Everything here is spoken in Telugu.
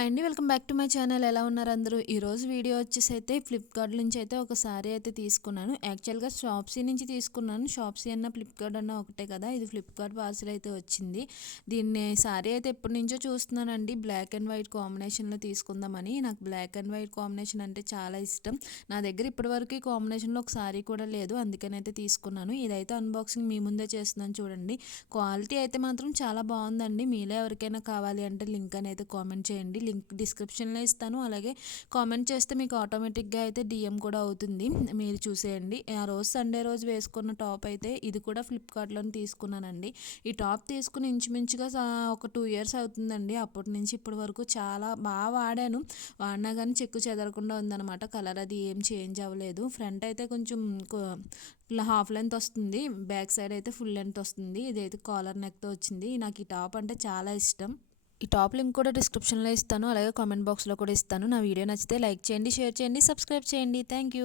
హాయ్ అండి. Welcome back to my channel. ఎలా ఉన్నారు అందరూ? ఈరోజు వీడియో వచ్చేసి అయితే ఫ్లిప్‌కార్ట్ నుంచి అయితే ఒక సారీ అయితే తీసుకున్నాను. యాక్చువల్‌గా షాప్సీ నుంచి తీసుకున్నాను. షాప్సీ అన్న ఫ్లిప్‌కార్ట్ అన్న ఒకటే కదా! ఇది ఫ్లిప్‌కార్ట్ పార్సెల్ అయితే వచ్చింది. సారీ అయితే ఎప్పటినుంచో చూస్తున్నానండి. బ్లాక్ అండ్ వైట్ కాంబినేషన్‌లో తీసుకుందామని. నాకు బ్లాక్ అండ్ వైట్ కాంబినేషన్ అంటే చాలా ఇష్టం. నా దగ్గర ఇప్పటివరకు ఈ కాంబినేషన్‌లో ఒక సారీ కూడా లేదు. అందుకనైతే తీసుకున్నాను. ఇదైతే అన్బాక్సింగ్ మీ ముందే చేస్తున్నాను చూడండి. క్వాలిటీ అయితే మాత్రం చాలా బాగుందండి. మీలో ఎవరికైనా కావాలి అంటే లింక్ అనేది కామెంట్ చేయండి. లింక్ డిస్క్రిప్షన్లో ఇస్తాను. అలాగే కామెంట్ చేస్తే మీకు ఆటోమేటిక్గా అయితే డిఎం కూడా అవుతుంది. మీరు చూసేయండి. ఆ రోజు సండే రోజు వేసుకున్న టాప్ అయితే ఇది కూడా ఫ్లిప్కార్ట్లోనే తీసుకున్నానండి. ఈ టాప్ తీసుకుని ఇంచుమించుగా ఒక 2 ఇయర్స్ అవుతుందండి. అప్పటి నుంచి ఇప్పటి వరకు చాలా బాగా వాడాను. వాడినా కానీ చెక్కు చెదరకుండా ఉందన్నమాట. కలర్ అది ఏం చేంజ్ అవ్వలేదు. ఫ్రంట్ అయితే కొంచెం ఇలా హాఫ్ లెంత్ వస్తుంది. బ్యాక్ సైడ్ అయితే ఫుల్ లెంత్ వస్తుంది. ఇదైతే కాలర్ నెక్తో వచ్చింది. నాకు ఈ టాప్ అంటే చాలా ఇష్టం. ఈ టాప్ లింక్ కూడా డిస్క్రిప్షన్లో ఇస్తాను. అలాగే కామెంట్ బాక్స్లో కూడా ఇస్తాను. నా వీడియో నచ్చితే లైక్ చేయండి, షేర్ చేయండి, సబ్స్క్రైబ్ చేయండి. Thank you.